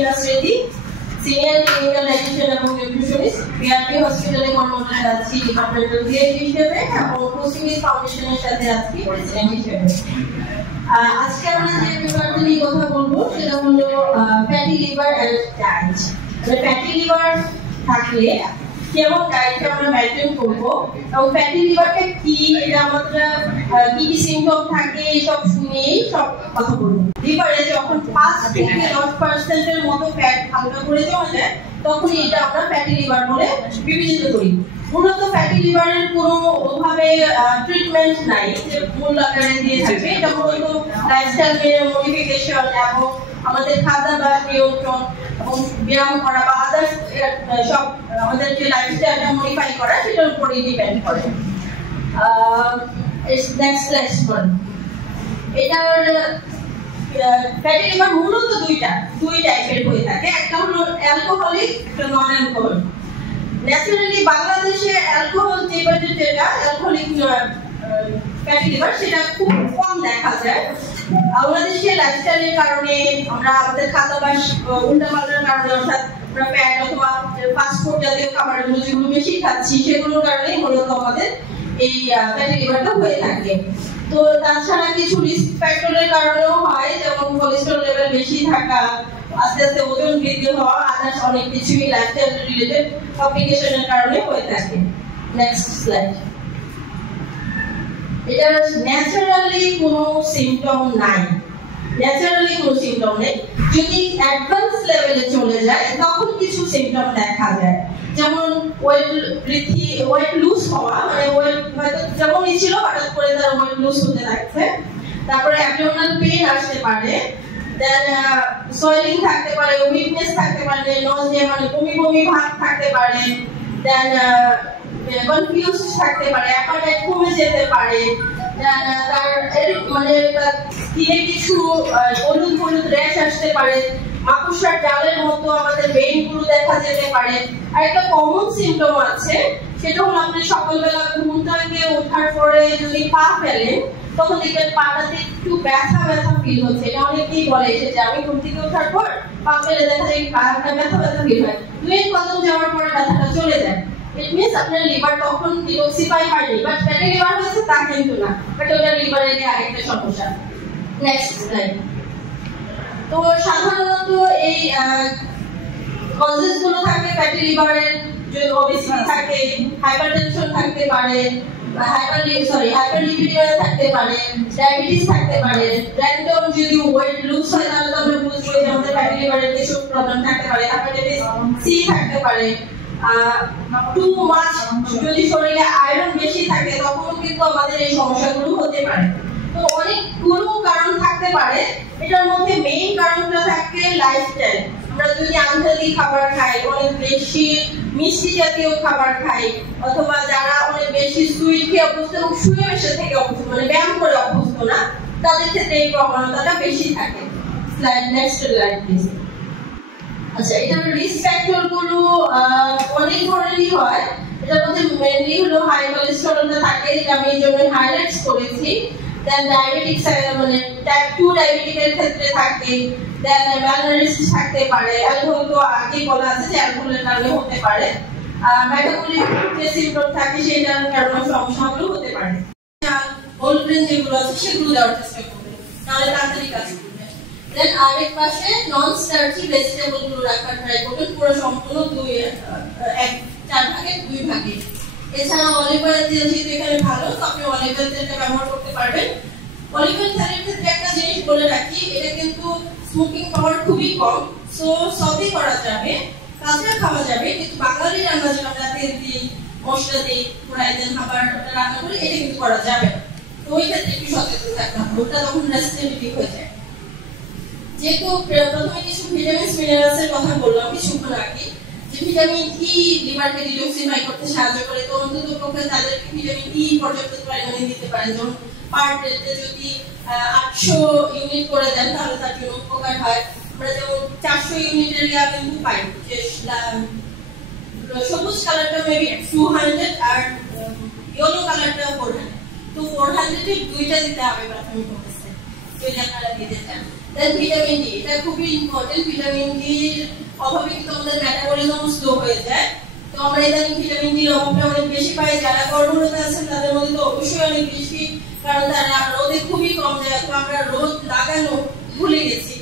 Industry senior clinical dietician এবং nutritionist BRP হসপিটালে কর্মরত আছি ডিপার্টমেন্টাল হেড হিসেবে এবং প্রসিমিস ফাউন্ডেশনের সাথে আছি প্রেসিডেন্ট হিসেবে। আজকে আমরা যে ব্যাপারটা নিয়ে কথা বলবো সেটা হলো fatty liver and diet. Fatty liver থাকলে কেমন ডায়েট আমরা মেইনটেইন করব এবং ফ্যাটি লিভারটা কি, এটা আমরা কি কি সিম্পটম থাকে সব শুনেই সব কথা বলবো। লিভারে যখন 5 থেকে 10% এর মতো ফ্যাট হালকা করে জমা যায় তখন এটা আমরা ফ্যাটি লিভার বলে বিবেচিত করি। মূলত ফ্যাটি লিভারের কোনো ওভাবে ট্রিটমেন্ট নাই যে মূল আকারে দিয়ে থাকে, এটা মূলত লাইফস্টাইল মডিফিকেশন এবং আমাদের খাদ্যাভ্যাস নিয়ন্ত্রণ এবং ব্যায়াম করা বা আদার্স সব আমাদের যে লাইফস্টাইলটা মডিফাই করা সেটার উপরে ডিপেন্ড করে। নেক্সট ওয়ান, এটার ফ্যাটি লিভার মূলত দুই টাইপের হয়ে থাকে, একটা হলো অ্যালকোহলিক, একটা নন অ্যালকোহলিক। ন্যাচারালি বাংলাদেশে অ্যালকোহল যেটা অ্যালকোহলিক ফ্যাটি লিভার সেটা খুব কম দেখা যায়। বাংলাদেশের লাইফস্টাইলের কারণে আমরা আমাদের খাদ্যাভ্যাস উল্টাপাল্টার কারণে অর্থাৎ আমরা ফ্যাট অথবা ফাস্ট ফুড জাতীয় খাবারগুলো যেগুলো বেশি খাচ্ছি সেগুলোর কারণে মূলত আমাদের এই ফ্যাটি লিভারটা হয়ে থাকে। তো তাছাড়া কিছু রিস্ক ফ্যাক্টরের কারণেও হয়, যেমন কোলেস্টেরল লেভেল বেশি থাকা, আস্তে আস্তে ওজন বৃদ্ধি হওয়া, আদার্স অনেক কিছুই লাইফস্টাইল রিলেটেড কমপ্লিকেশনের কারণে হয়ে থাকে। Next slide. এটার ন্যাচারালি কোনো সিম্পটম নাই, যদি অ্যাডভান্স লেভেলে চলে যায় তখন কিছু সিম্পটম দেখা যায়, যেমন ওয়েট লুজ হওয়া, মানে ওয়েট হয়তো যেমনই ছিল হঠাৎ করে তার ওয়েট লুজ হতে লাগছে, তারপরে অ্যাবডোমিনাল পেইন আসতে পারে, দেন সোয়েলিং থাকতে পারে, উইকনেস থাকতে পারে, নজিয়া মানে বমি ভাব থাকতে পারে, দেন কনফিউজ থাকতে পারে, অ্যাপাটাইট কমে যেতে পারে, তার মানে স্কিনে কিছু হলুদ র্যাশ আসতে পারে, মাকড়সার জালের মতো আমাদের ভেইনগুলো দেখা যেতে পারে। আর একটা কমন সিম্পটম আছে, সেটা হলো আপনি সকালবেলা ঘুম থেকে ওঠার পরে যদি পা ফেলেন তখন দেখবেন পাটাতে একটু ব্যথা ফিল হচ্ছে। এটা অনেকেই বলে যে আমি ঘুম থেকে ওঠার পর পা ফেলে দেখা যায় পাটা ব্যথা ফিল হয়, 2 কদম যাওয়ার পরে ব্যথাটা চলে যায়। ইট মিন্স আপনার লিভার তখন ডিটক্সিফাই হয়নি, বাট ফ্যাটি লিভার হয়েছে তা কিন্তু না, বাট ওটা লিভারের আরেকটা সমস্যা। Next slide. তো সাধারণত এই কজেস গুলো থাকে ফ্যাটি লিভারের, যে ওবেসিটি থাকে, হাইপারটেনশন থাকতে পারে, হাইপারলিপিডিমিয়া থাকতে পারে, ডায়াবেটিস থাকতে পারে, র্যান্ডম যদি ওয়েট লুজ হয় তাহলে তো আমরা বুঝবো যে আমাদের ফ্যাটি লিভারের কিছু প্রবলেম থাকতে পারে, হেপাটাইটিস সি থাকতে পারে। টু মাচ যদি শরীরে আয়রন বেশি থাকে তখন কিন্তু আমাদের এই সমস্যাগুলো হতে পারে। তো অনেকগুলো কারণ থাকতে পারে, এটার মধ্যে মেইন কারণটা থাকে লাইফস্টাইল। আমরা যদি আনহেলদি খাবার খাই, অনেক বেশি মিষ্টি জাতীয় খাবার খাই, অথবা যারা অনেক বেশি সুইট খেয়ে অভ্যস্ত এবং শুয়ে বসে থেকে অভ্যস্ত, মানে ব্যায়াম করে অভ্যস্ত না, তাদের ক্ষেত্রে এই প্রবণতাটা বেশি থাকে। Next slide please. আচ্ছা, এটার রিস্ক ফ্যাক্টর গুলো অনেক ধরনেরই হয়। এটার মধ্যে মেইনলি হলো হাই কোলেস্টেরলটা থাকে, যেটা আমি এই জন্য হাইলাইটস করেছি। দেন ডায়াবেটিক্স, মানে টাইপ 2 ডায়াবেটিকের ক্ষেত্রে থাকে, দেন ম্যালনারিজম থাকতে পারে, অ্যালকোহল তো আগে বলা আছে যে অ্যালকোহলের কারণে হতে পারে, মেটাবলিক যে সিম্পটম থাকে সেটার কারণে সমস্যাগুলো হতে পারে। হোল গ্রেন যেগুলো আছে সেগুলো দেওয়ার চেষ্টা করবেন, তাহলে তাড়াতাড়ি কাজ করবে। দেন আরেক পাশে নন স্টার্চি ভেজিটেবল গুলো রাখার ট্রাই করবেন, পুরো সম্পূর্ণ 4 ভাগে 2 ভাগে। এছাড়া অলিভ অয়েল তেল যেহেতু এখানে ভালো, তো আপনি অলিভ অয়েল তেলটা ব্যবহার করতে পারবেন। অলিভ অয়েল তেলের ক্ষেত্রে একটা জিনিস বলে রাখি, এটা কিন্তু স্মোকিং পাওয়ার খুবই কম, সো সতে করা যাবে, কাঁচা খাওয়া যাবে, কিন্তু বাঙালি রান্না যেটা আমরা তেল দিই, মশলা দিই, ফ্রাই দেন খাবার রান্না করি, এটা কিন্তু করা যাবে না। তো ওই ক্ষেত্রে একটু সচেতন থাকতে হবে, ওটা তখন রেসিস্টেন্সি হয়ে যায়। যেহেতু প্রথমে কিছু ভিটামিনস মিনারেলস এর কথা বললাম কিছুক্ষণ আগে, যে ভিটামিন ই লিভারকে ডিটক্সিফাই করতে সাহায্য করে, তো অন্তত পক্ষে তাদেরকে ভিটামিন ই পর্যাপ্ত পরিমাণে দিতে পারেন। যেমন পার ডেতে যদি 800 ইউনিট করে দেন তাহলে তার জন্য উপকার হয়। আমরা যেমন 400 ইউনিটের কিন্তু পাই, যে সবুজ কালারটা মেবি 200 আর ইয়েলো কালারটা 400, তো 400 এর 2টা দিতে হবে প্রাথমিক অবস্থায়, যদি আপনারা দিতে চান। দেন ভিটামিন ডি, এটা খুবই ইম্পর্টেন্ট। ভিটামিন ডি অভাবে কিন্তু আমাদের মেটাবলিজম স্লো হয়ে যায়। তো আমরা ইদানিং ভিটামিন ডি অভাবটা অনেক বেশি পাই। যারা গর্ভবতী আছেন তাদের মধ্যে তো অবশ্যই অনেক বেশি, কারণ তারা রোদে খুবই কম যায়, তো আমরা রোদ লাগানো ভুলে গেছি।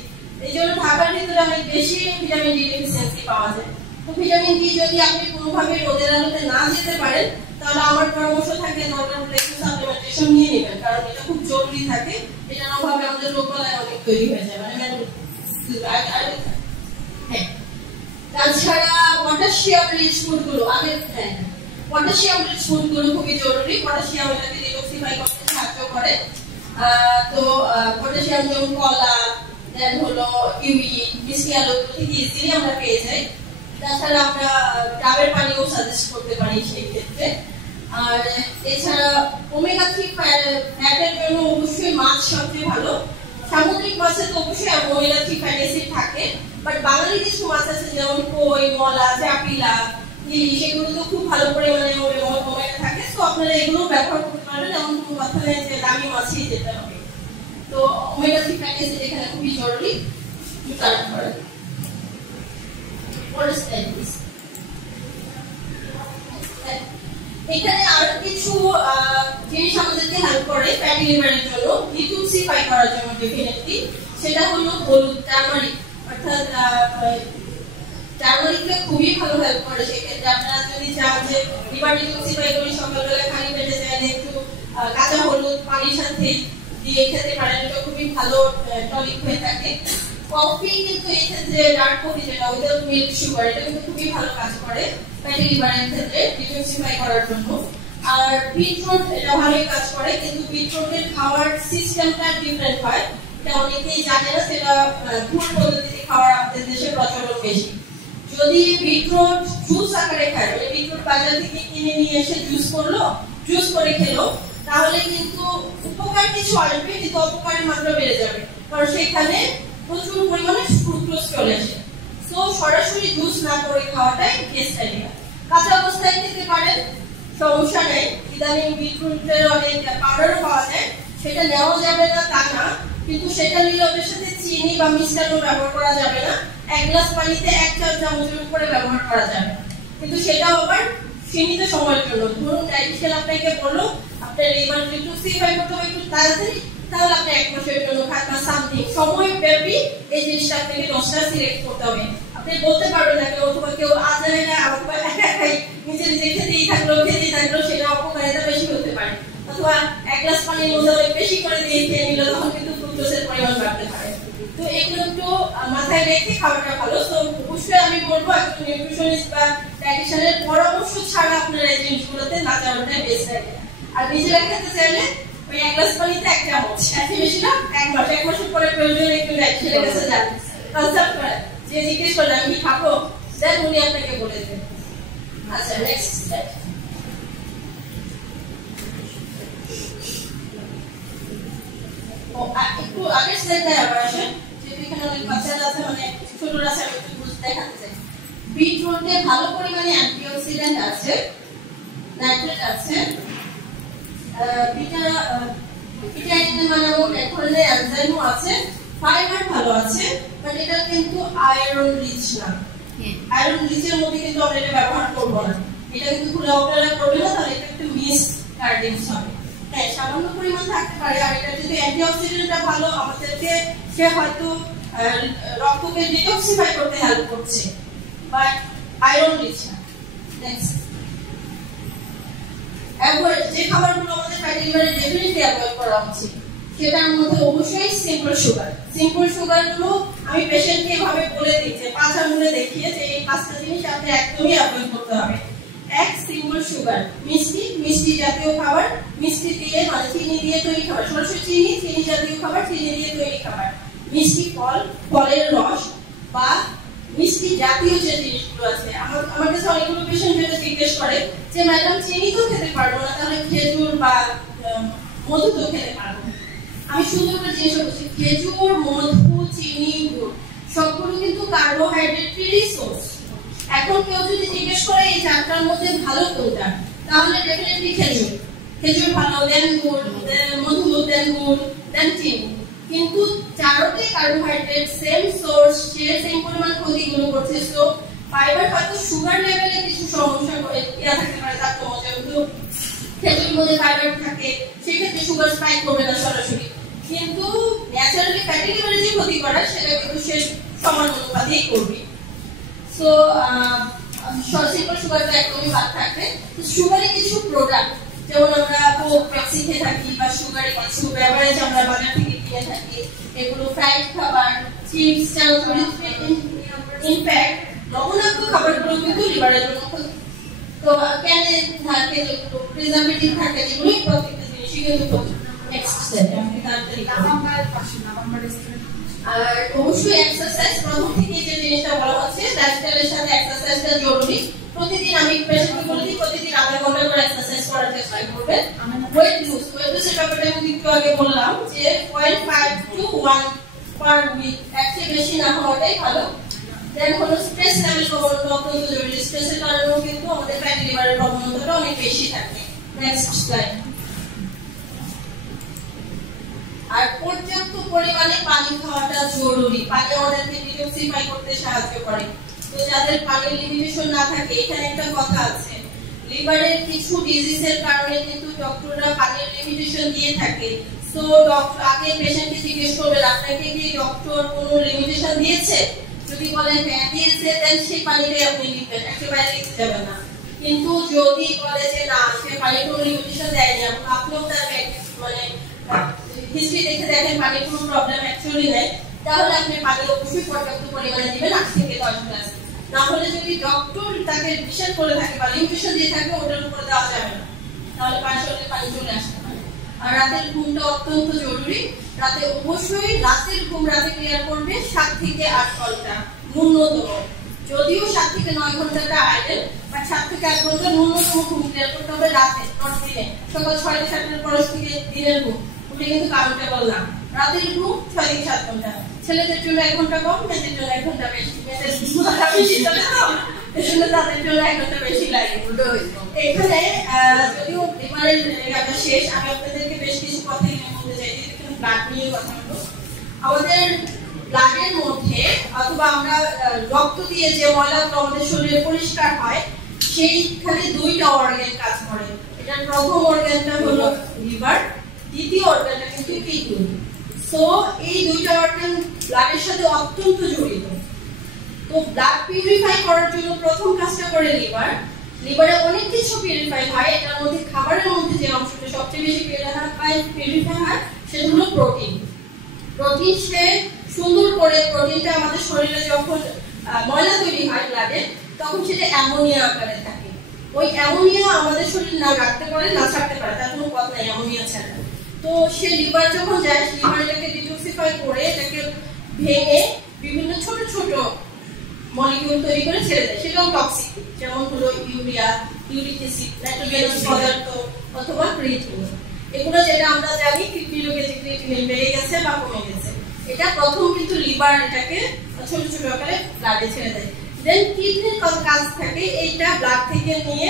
এই জন্য ঢাকার ভিতরে অনেক বেশি ভিটামিন ডি ডেফিসিয়েন্সি পাওয়া যায়। তো ভিটামিন ডি যদি আপনি কোনোভাবে রোদের আলোতে না যেতে পারেন, তাহলে আমার পরামর্শ থাকে দরকার হলে একটু সাপ্লিমেন্টেশন নিয়ে নেবেন, কারণ এটা খুব জরুরি থাকে। এটার অভাবে আমাদের রোগবালাই অনেক তৈরি হয়ে যায়। হ্যাঁ, তাছাড়া পটাশিয়াম রিচ ফুডগুলো পটাশিয়াম রিচ ফুডগুলো খুবই জরুরি। পটাশিয়াম এটাকে ডিটক্সিফাই করতে সাহায্য করে। তো পটাশিয়াম যেমন কলা, দেন হলো কিউই, মিষ্টি আলু থেকে ইজিলি আমরা পেয়ে যাই। তাছাড়া আমরা ডাবের পানিও সাজেস্ট করতে পারি সেই ক্ষেত্রে। আর এছাড়া ওমেগা 3 ফ্যাটের জন্য অবশ্যই মাছ সবচেয়ে ভালো। সামুদ্রিক মাছে তো অবশ্যই ওমেগা 3 ফ্যাটি অ্যাসিড থাকে, বাট বাঙালি কিছু মাছ আছে যেমন কই, মলা, চাপিলা, ইলিশ, সেগুলো তো খুব ভালো পরিমাণে ওমেগা থাকে। তো আপনারা এগুলো ব্যবহার করতে পারবেন, এমন কোনো কথা নেই যে দামি মাছই যেতে হবে। তো ওমেগা 3 ফ্যাটি অ্যাসিড এখানে খুবই জরুরি। এখানে আরো কিছু জিনিস আমাদেরকে হেল্প করে ফ্যাটি লিভারের জন্য, ডিটক্সিফাই করার জন্য ডেফিনেটলি। সেটা হলো হলুদ, টার্মারিক, অর্থাৎ টার্মারিকটা খুবই ভালো হেল্প করে। সেক্ষেত্রে আপনারা যদি চান যে লিভার ডিটক্সিফাই করে, সকালবেলা খালি পেটে চাইলে একটু কাঁচা হলুদ পানির সাথে দিয়ে খেতে পারেন, এটা খুবই ভালো টনিক হয়ে থাকে। কফি কিন্তু এই ক্ষেত্রে ডার্ক কফি যেটা উইদাউট মিল্ক সুগার, এটা কিন্তু খুবই ভালো কাজ করে ফ্যাটি লিভারের ক্ষেত্রে ডিটক্সিফাই করার জন্য। আর বিটরুট এটা ভালোই কাজ করে, কিন্তু বিটরুটের খাওয়ার সিস্টেমটা ডিফারেন্ট হয়। এটা অনেকেই জানে না, সেটা ভুল পদ্ধতিতে খাওয়ার আমাদের দেশে প্রচলন বেশি। যদি বিটরুট জুস আকারে খায়, মানে বিটরুট বাজার থেকে কিনে নিয়ে এসে জুস করে খেলো, তাহলে কিন্তু উপকার কিছু আসবে, কিন্তু অপকারের মাত্রা বেড়ে যাবে, কারণ সেখানে প্রচুর পরিমাণে ফ্রুক্টোজ চলে আসে। সো সরাসরি জুস না করে খাওয়াটাই বেস্ট আইডিয়া। কাঁচা অবস্থায় খেতে পারেন, সমস্যা নেই। ইদানিং বিটরুটের অনেক পাউডারও পাওয়া যায়, সেটা নেওয়া যাবে না তা না, কিন্তু সেটা নিলে ওদের সাথে চিনি বা মিষ্টান্ন ব্যবহার করা যাবে না। 1 গ্লাস পানিতে 1 চা চামচের উপরে ব্যবহার করা যাবে, কিন্তু সেটাও আবার সীমিত সময়ের জন্য। ধরুন ডায়েটিশিয়ান আপনাকে বললো আপনার লিভার ডিটক্সিফাই করতে হবে একটু তাড়াতাড়ি, তাহলে আপনি 1 মাসের জন্য খান বা সামথিং সময় ব্যাপী এই জিনিসটা আপনাকে 10টা সিলেক্ট করতে হবে। আপনি বলতে পারবেন না কেউ, অথবা কেউ আজারে না, অথবা একাই নিজে খেতেই থাকলো, সেটা অপকারিতা বেশি হতে পারে। অথবা 1 গ্লাস পানির মধ্যে অনেক বেশি করে দিয়ে খেয়ে নিল, তখন কিন্তু ফ্রুক্টোজের পরিমাণ বাড়তে পারে। তো এগুলো একটু মাথায় রেখে খাওয়াটা ভালো। তো অবশ্যই আমি বলবো একজন নিউট্রিশনিস্ট বা ডায়েটিশিয়ানের পরামর্শ ছাড়া আপনারা এই জিনিসগুলোতে না যাওয়াটাই বেস্ট আইডিয়া। আর নিজেরা খেতে চাইলে ওই 1 গ্লাস পানিতে 1 চামচ, এত বেশি না, 1 মাসের পরে প্রয়োজনে একটু ডায়েটিশিয়ানের কাছে যান, কনসাল্ট করেন, যে জিজ্ঞেস করলে আমি খাবো, দেন উনি আপনাকে বলে দেবেন। আচ্ছা, নেক্সট স্লাইড। একটু আগের স্লাইডটায় আবার আসেন, যেহেতু এখানে অনেক বাচ্চারা আছে, মানে ছোটরা আছে, আমি একটু দেখাতে চাই। বিটরুটে ভালো পরিমাণে অ্যান্টিঅক্সিডেন্ট আছে, নাইট্রেট আছে, ভিটামিন মানে এক ধরনের এনজাইমও আছে, ফাইবার ভালো আছে, বাট এটা কিন্তু আয়রন রিচ না। আয়রন রিচের মধ্যে কিন্তু আমরা এটা ব্যবহার করব না। এটা কিন্তু খুলে আপনারা করবেন না, তাহলে এটা একটু মিস গার্ডেন্স হবে। হ্যাঁ, সামান্য পরিমাণ থাকতে পারে। আর এটা যদি অ্যান্টিঅক্সিডেন্টটা ভালো, আমাদেরকে সে হয়তো রক্তকে ডিটক্সিফাই করতে হেল্প করছে, বাট আয়রন রিচ না। নেক্সট, অ্যাভয়েড যে খাবারগুলো আমাদের ফ্যাটি লিভারে ডেফিনেটলি অ্যাভয়েড করা উচিত, সেটার মধ্যে অবশ্যই সিম্পল সুগার। সিম্পল সুগারগুলো আমি পেশেন্টকে এভাবে বলে দিই যে 5 আঙুলে দেখিয়ে যে এই 5টা জিনিস আপনি একদমই অ্যাভয়েড করতে হবে। 1, সিম্পল সুগার, মিষ্টি জাতীয় খাবার, মিষ্টি দিয়ে মানে চিনি দিয়ে তৈরি খাবার, সরাসরি চিনি জাতীয় খাবার, চিনি দিয়ে তৈরি খাবার, মিষ্টি ফলের রস বা মিষ্টি জাতীয় যে জিনিসগুলো আছে। আমার কাছে অনেকগুলো পেশেন্ট যেটা জিজ্ঞেস করে যে ম্যাডাম চিনি তো খেতে পারবো না, তাহলে খেজুর বা মধু তো খেতে পারবো। আমি সুন্দর করে জিজ্ঞেস করছি, খেজুর, মধু, চিনি, গুড় সবগুলো কিন্তু কার্বোহাইড্রেট রিসোর্স। এখন কেউ যদি জিজ্ঞেস করে এই 4টার মধ্যে ভালো কোনটা, তাহলে ডেফিনেটলি খেজুর ভালো, দেন গুড়, দেন মধু, দেন গুড়, দেন চিনি। কিন্তু চারটি কার্বোহাইড্রেট সেম সোর্স সেম পরিমাণ ক্ষতিগুলো করছে। সো ফাইবার হয়তো সুগার লেভেলে কিছু সমস্যা করে থাকতে পারে, তারপর যেহেতু খেজুরের মধ্যে ফাইবার থাকে সেক্ষেত্রে সুগার স্পাইক করবে না সরাসরি, কিন্তু ন্যাচারালি ফ্যাটি লিভারে যে ক্ষতি করে সেটা কিন্তু সে সমান অনুপাতেই করবে। সো সিম্পল সুগারটা একদমই বাদ থাকবে। সুগারে কিছু প্রোডাক্ট যেমন আমরা কোক পেপসি খেয়ে থাকি বা সুগারে কিছু বেভারেজ আমরা বাজার থেকে কিনে থাকি, এগুলো ফ্রাইড খাবার, চিপস, চানাচুর, ইনফ্যাক্ট লবণাক্ত খাবারগুলো কিন্তু লিভারের জন্য ক্ষতি। তো ক্যানে থাকে যেগুলো প্রিজারভেটিভ থাকে যেগুলো প্রত্যেকটা জিনিসই কিন্তু ক্ষতি। নেক্সট স্টেপ আপনি তাড়াতাড়ি আর অবশ্যই এক্সারসাইজ প্রথম থেকে যে জিনিসটা বলা হচ্ছে লাইফস্টাইলের সাথে এক্সারসাইজটা জরুরি। প্রতিদিন আমি পেশেন্টকে বলি প্রতিদিন আধা ঘন্টা করে এক্সারসাইজ করার চেষ্টা করবেন। ওয়েট লুজের ব্যাপারটা আমি একটু আগে বললাম যে 0.5 to 1 পার উইক, একটু বেশি না হওয়াটাই ভালো। দেন হলো স্ট্রেস লেভেল কমানো অত্যন্ত জরুরি। স্ট্রেসের কারণেও কিন্তু আমাদের ফ্যাটি লিভারের প্রবণতাটা অনেক বেশি থাকে। Next slide. আর পর্যাপ্ত পরিমাণে পানি খাওয়াটা জরুরি। পানি আমাদেরকে ডিটক্সিফাই করতে সাহায্য করে। তো যাদের পানির লিমিটেশন না থাকে, এখানে একটা কথা আছে, লিভারের কিছু ডিজিজের কারণে কিন্তু ডক্টররা পানির লিমিটেশন দিয়ে থাকে। সো ডক্টর আগে পেশেন্টকে জিজ্ঞেস করবেন আপনাকে কি ডক্টর কোনো লিমিটেশন দিয়েছে, যদি বলে হ্যাঁ দিয়েছে দেন সেই পানিটাই আপনি লিখবেন, একেবারে লিখতে যাবেন না। কিন্তু যদি বলে যে না সে পানির কোনো লিমিটেশন দেয়নি, আপনিও তার মানে হিস্ট্রি দেখে দেখেন পানির কোনো প্রবলেম অ্যাকচুয়ালি নেই, তাহলে আপনি পানি অবশ্যই পর্যাপ্ত পরিমাণে দিবেন 8 থেকে 10 গ্লাস। না হলে যদি ডক্টর তাকে নিষেধ করে থাকে বা লিমিটেশন দিয়ে থাকে ওটার উপরে দেওয়া যাবে না, তাহলে পানি চলে আসতে পারে। আর রাতের ঘুমটা অত্যন্ত জরুরি। রাতে অবশ্যই রাতের ঘুম রাতে ক্লিয়ার করবে 7 থেকে 8 ঘন্টা ন্যূনতম। যদিও 7 থেকে 9 ঘন্টাটা আইডেল, বাট 7 থেকে 8 ঘন্টা ন্যূনতম ঘুম ক্লিয়ার করতে হবে রাতে, নট দিনে। সকাল 6 থেকে 7টার পর থেকে দিনের ঘুম ওটা কিন্তু কাউন্টেবল না। রাতের ঘুম 6 থেকে 7 ঘন্টা। ছেলেদের জন্য 1 ঘন্টা কম, মেয়েদের জন্য 1 ঘন্টা বেশি। মেয়েদের ঘুমটা বেশি চলে তো এজন্য তাদের জন্য 1 ঘন্টা বেশি লাগে। এখানে যদিও লিভারের ব্যাপার শেষ, আমি আপনাদেরকে বেশ কিছু কথা বলতে চাই। এখানে ব্লাড নিয়ে কথা বলবো। আমাদের ব্লাডের মধ্যে অথবা আমরা রক্ত দিয়ে যে ময়লাগুলো আমাদের শরীরে পরিষ্কার হয় সেইখানে 2টা অর্গান কাজ করে। এটার প্রথম অর্গানটা হলো লিভার, দ্বিতীয় অর্গানটা কিন্তু কিডনি। সো এই 2টা অর্গান ব্লাডের সাথে অত্যন্ত জড়িত। তো ব্লাড পিউরিফাই করার জন্য প্রথম কাজটা করে লিভার। লিভারে অনেক কিছু পিউরিফাই হয়, এটার মধ্যে খাবারের মধ্যে যে অংশটা সবচেয়ে বেশি পিউরিফাই হয় সেটা হলো প্রোটিন। প্রোটিন সে সুন্দর করে প্রোটিনটা আমাদের শরীরে যখন ময়লা তৈরি হয় ব্লাডে তখন সেটা অ্যামোনিয়া আকারে থাকে। ওই অ্যামোনিয়া আমাদের শরীর না রাখতে পারে না ছাড়তে পারে, তার কোনো পথ নাই অ্যামোনিয়া ছাড়া। তো সে লিভার যখন যায় লিভার এটাকে ডিটক্সিফাই করে এটাকে ভেঙে বিভিন্ন ছোট ছোট মলিকিউল তৈরি করে ছেড়ে দেয়, সেটাও টক্সিক। যেমন হলো ইউরিয়া, ইউরিক অ্যাসিড, নাইট্রোজেনাস পদার্থ অথবা ক্রিয়েটিন। এগুলো যেটা আমরা জানি কিডনি রোগে যে ক্রিয়েটিনিন বেড়ে গেছে বা কমে গেছে, এটা প্রথম কিন্তু লিভার এটাকে ছোট ছোট আকারে ব্লাডে ছেড়ে দেয়। দেন কিডনির কাজ থাকে এইটা ব্লাড থেকে নিয়ে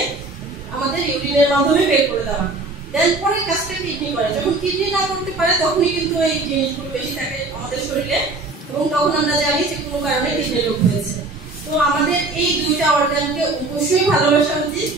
আমাদের ইউরিনের মাধ্যমে বের করে দেওয়া। দেন পরে কাজটা কিডনি করে। যখন কিডনি না করতে পারে তখনই কিন্তু এই জিনিসগুলো বেশি থাকে আমাদের শরীরে, এবং তখন আমরা জানি যে কোনো কারণে কিডনি রোগ হয়েছে। তো আমাদের এই 2টা অর্গানকে অবশ্যই ভালোবাসা উচিত।